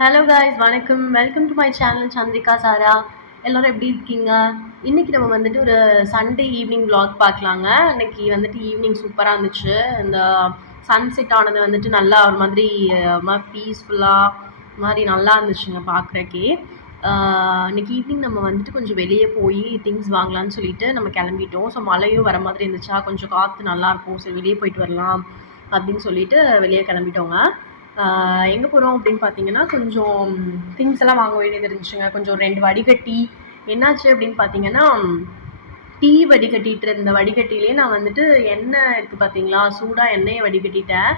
Hello guys, வணக்கம். Welcome to my channel Chandrika Sara. எல்லோரும் எப்படி இருக்கீங்க? இன்னைக்கு நம்ம வந்துட்டு ஒரு சண்டே ஈவினிங் vlog பார்க்கலாங்க. இன்னைக்கு வந்துட்டு ஈவினிங் சூப்பராக இருந்துச்சு. இந்த சன்செட் ஆனது வந்துட்டு நல்லா ஒரு மாதிரி பீஸ்ஃபுல்லாக மாதிரி நல்லா இருந்துச்சுங்க பார்க்குறக்கே. இன்னைக்கு ஈவினிங் நம்ம வந்துட்டு கொஞ்சம் வெளியே போய் திங்ஸ் வாங்கலாம்னு சொல்லிட்டு நம்ம கிளம்பிட்டோம். ஸோ மழையும் வர மாதிரி இருந்துச்சா, கொஞ்சம் காற்று நல்லாயிருக்கும், சரி வெளியே போயிட்டு வரலாம் அப்படின்னு சொல்லிட்டு வெளியே கிளம்பிட்டோங்க. எங்கே போகிறோம் அப்படின்னு பார்த்தீங்கன்னா, கொஞ்சம் திங்ஸ் எல்லாம் வாங்க வேண்டியது இருந்துச்சுங்க. கொஞ்சம் 2 வடிகட்டி என்னாச்சு அப்படின்னு பார்த்தீங்கன்னா, டீ வடிகட்டிட்டு இருந்த வடிகட்டிலே நான் வந்துட்டு எண்ணெய் இருக்குது பார்த்தீங்களா, சூடாக எண்ணெயை வடிகட்டிட்டேன்.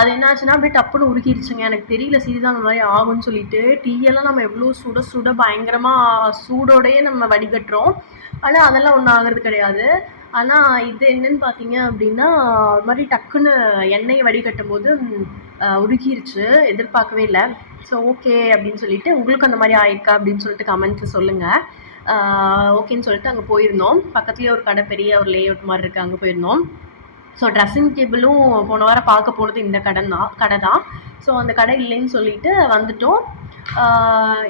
அது என்னாச்சுன்னா அப்படியே டப்புன்னு உருகிருச்சுங்க. எனக்கு தெரியல சீரியஸாக அந்த மாதிரி ஆகும்னு சொல்லிட்டு. டீயெல்லாம் நம்ம எவ்வளோ சுட சுட பயங்கரமாக சூடோடையே நம்ம வடிகட்டுறோம். ஆனால் அதெல்லாம் ஒன்றும் ஆகிறது கிடையாது. ஆனால் இது என்னன்னு பார்த்தீங்க அப்படின்னா, ஒரு மாதிரி டக்குன்னு எண்ணெயை வடிகட்டும் போது உருகிருச்சு. எதிர்பார்க்கவே இல்லை. ஸோ ஓகே அப்படின்னு சொல்லிட்டு, உங்களுக்கு அந்த மாதிரி ஆயிருக்கா அப்படின்னு சொல்லிட்டு கமெண்ட்ஸில் சொல்லுங்கள். ஓகேன்னு சொல்லிட்டு அங்கே போயிருந்தோம். பக்கத்துலேயே ஒரு கடை, பெரிய ஒரு லேஅவுட் மாதிரி இருக்குது, அங்கே போயிருந்தோம். ஸோ ட்ரெஸ்ஸிங் டேபிளும் போன வாரம் பார்க்க போனது இந்த கடை தான். ஸோ அந்த கடை இல்லைன்னு சொல்லிட்டு வந்துட்டோம்.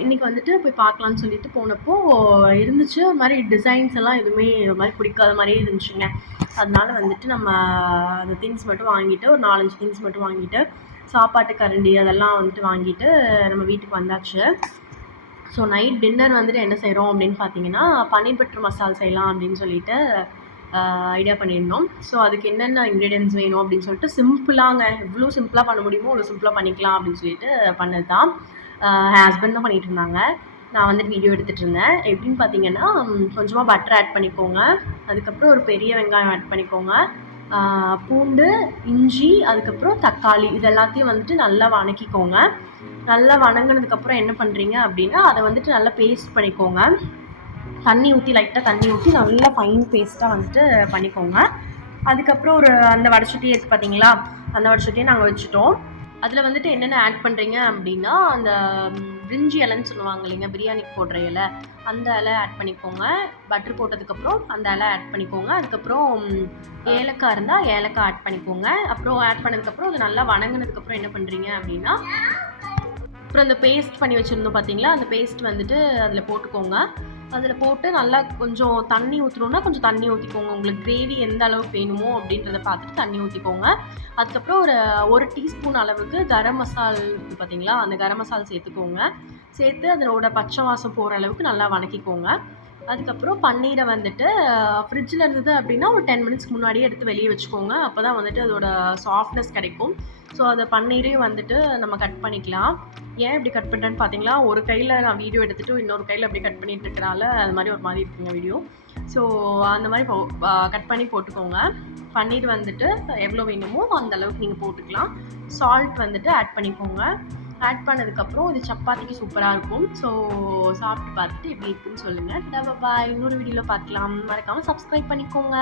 இன்றைக்கி வந்துட்டு போய் பார்க்கலான்னு சொல்லிட்டு போனப்போ இருந்துச்சு. ஒரு மாதிரி டிசைன்ஸ் எல்லாம் எதுவுமே ஒரு மாதிரி பிடிக்காத மாதிரியே இருந்துச்சுங்க. அதனால வந்துட்டு நம்ம அந்த திங்ஸ் மட்டும் வாங்கிட்டு, ஒரு 4-5 திங்ஸ் மட்டும் வாங்கிட்டு, சாப்பாட்டு கரண்டி அதெல்லாம் வந்துட்டு வாங்கிட்டு நம்ம வீட்டுக்கு வந்தாச்சு. ஸோ நைட் டின்னர் வந்துட்டு என்ன செய்கிறோம் அப்படின்னு பார்த்தீங்கன்னா, பன்னீர் பட்டர் மசால் செய்யலாம் அப்படின்னு சொல்லிட்டு ஐடியா பண்ணியிருந்தோம். ஸோ அதுக்கு என்னென்ன இன்க்ரீடியன்ஸ் வேணும் அப்படின்னு சொல்லிட்டு சிம்பிளாங்க, எவ்வளோ சிம்பிளாக பண்ண முடியுமோ அவ்வளோ சிம்பிளாக பண்ணிக்கலாம் அப்படின்னு சொல்லிட்டு பண்ணது தான். என் ஹஸ்பண்ட் தான் பண்ணிகிட்டு இருந்தாங்க. நான் வந்துட்டு வீடியோ எடுத்துகிட்டு இருந்தேன். எப்படின்னு பார்த்தீங்கன்னா, கொஞ்சமாக பட்டர் ஆட் பண்ணிக்கோங்க. அதுக்கப்புறம் ஒரு பெரிய வெங்காயம் ஆட் பண்ணிக்கோங்க. பூண்டு, இஞ்சி, அதுக்கப்புறம் தக்காளி, இது எல்லாத்தையும் வந்துட்டு நல்லா வணக்கிக்கோங்க. நல்லா வணங்கினதுக்கப்புறம் என்ன பண்ணுறீங்க அப்படின்னா, அதை வந்துட்டு நல்லா பேஸ்ட் பண்ணிக்கோங்க. தண்ணி ஊற்றி, லைட்டாக தண்ணி ஊற்றி நல்லா ஃபைன் பேஸ்ட்டாக வந்துட்டு பண்ணிக்கோங்க. அதுக்கப்புறம் அந்த வடைச்சட்டியே இருக்குது பார்த்தீங்களா, அந்த வடைச்சட்டியை நாங்கள் வச்சுட்டோம். அதில் வந்துட்டு என்னென்ன ஆட் பண்ணுறீங்க அப்படின்னா, அந்த பிரிஞ்சி இலைன்னு சொல்லுவாங்க இல்லைங்க, பிரியாணிக்கு போடுற இலை, அந்த இலை ஆட் பண்ணிக்கோங்க. பட்டர் போட்டதுக்கப்புறம் அந்த இலை ஆட் பண்ணிக்கோங்க. அதுக்கப்புறம் ஏலக்காய் இருந்தால் ஏலக்காய் ஆட் பண்ணிக்கோங்க. அப்புறம் ஆட் பண்ணதுக்கப்புறம் அது நல்லா வணங்கினதுக்கப்புறம் என்ன பண்ணுறீங்க அப்படின்னா, அப்புறம் அந்த பேஸ்ட் பண்ணி வச்சுருந்தோம் பார்த்தீங்களா, அந்த பேஸ்ட் வந்துட்டு அதில் போட்டுக்கோங்க. அதில் போட்டு நல்லா கொஞ்சம் தண்ணி ஊற்றணுன்னா கொஞ்சம் தண்ணி ஊற்றிக்கோங்க. உங்களுக்கு கிரேவி எந்த அளவுக்கு வேணுமோ அப்படின்றத பார்த்துட்டு தண்ணி ஊற்றிக்கோங்க. அதுக்கப்புறம் ஒரு டீஸ்பூன் அளவுக்கு கரம் மசால் இருக்குது பார்த்தீங்களா, அந்த கரம் மசால் சேர்த்துக்கோங்க. சேர்த்து அதனோட பச்சை வாசம் போகிற அளவுக்கு நல்லா வணக்கிக்கோங்க. அதுக்கப்புறம் பன்னீரை வந்துட்டு ஃப்ரிட்ஜில் இருந்தது அப்படின்னா ஒரு 10 மினிட்ஸ்க்கு முன்னாடியே எடுத்து வெளியே வச்சுக்கோங்க. அப்போ தான் வந்துட்டு அதோட சாஃப்ட்னஸ் கிடைக்கும். ஸோ அதை பன்னீரையும் வந்துட்டு நம்ம கட் பண்ணிக்கலாம். ஏன் இப்படி கட் பண்ணுறேன்னு பார்த்தீங்களா, ஒரு கையில் நான் வீடியோ எடுத்துகிட்டு இன்னொரு கையில் அப்படி கட் பண்ணிட்டு இருக்கனால அது மாதிரி ஒரு மாதிரி இருக்குங்க வீடியோ. ஸோ அந்த மாதிரி கட் பண்ணி போட்டுக்கோங்க. பன்னீர் வந்துட்டு எவ்வளோ வேணுமோ அந்த அளவுக்கு நீங்கள் போட்டுக்கலாம். சால்ட் வந்துட்டு ஆட் பண்ணிக்கோங்க. ஆட் பண்ணதுக்கப்புறம் இது சப்பாத்திக்கு சூப்பராக இருக்கும். ஸோ சாப்பிட்டு பார்த்துட்டு எப்படி இருக்குன்னு சொல்லுங்கள். பாய், இன்னொரு வீடியோவில் பார்க்கலாம். மறக்காமல் சப்ஸ்கிரைப் பண்ணிக்கோங்க.